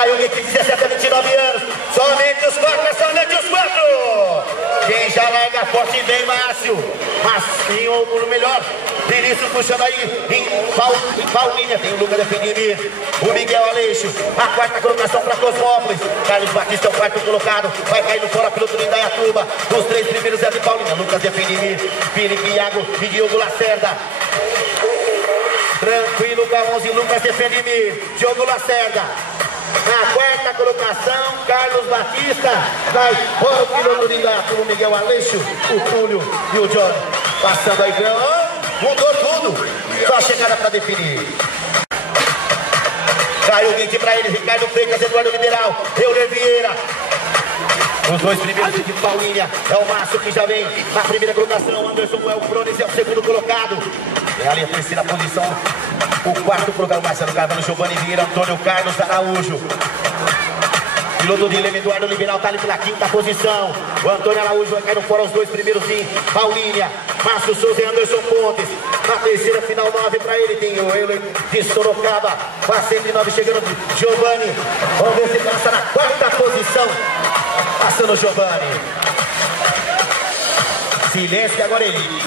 Caiu o Nick, 17 a 29 anos. Somente os quatro, somente os quatro. Quem já larga forte vem, Márcio. Massinho ou melhor. Vinícius puxando aí em Paulinha. Tem o Lucas defendendo. O Miguel Aleixo. A quarta colocação para Cosmópolis. Carlos Batista é o quarto colocado. Vai caindo fora piloto de Indaiatuba. Os três primeiros é de Paulinha. Lucas defendendo. Felipe Iago e Diogo Lacerda. Tranquilo com a 11. Lucas defende-me. Diogo Lacerda. Na quarta colocação, Carlos Batista. Vai fora o piloto de Indaiatuba. O Miguel Aleixo. O Túlio e o John. Passando aí. Mudou tudo. Só a chegada para definir. Caiu o guinte para eles. Ricardo Freitas, Eduardo Liberal. Euler Vieira. Os dois primeiros de Paulinha. É o Márcio que já vem na primeira colocação. Anderson é o Prones, é o segundo colocado. É ali a terceira posição. O quarto colocado, Marcelo Carvalho, Giovanni Vieira, Antônio Carlos Araújo. Piloto de Leme, Eduardo Liberal, tá ali pela quinta posição. O Antônio Araújo vai cair fora os dois primeiros de Paulinha. Márcio Souza e Anderson Pontes. Na terceira, final 9 para ele. Tem o Euler de Sorocaba. Com a 109 chegando Giovanni. Vamos ver se passa na quarta posição. Passando o Giovanni. Silêncio, agora ele.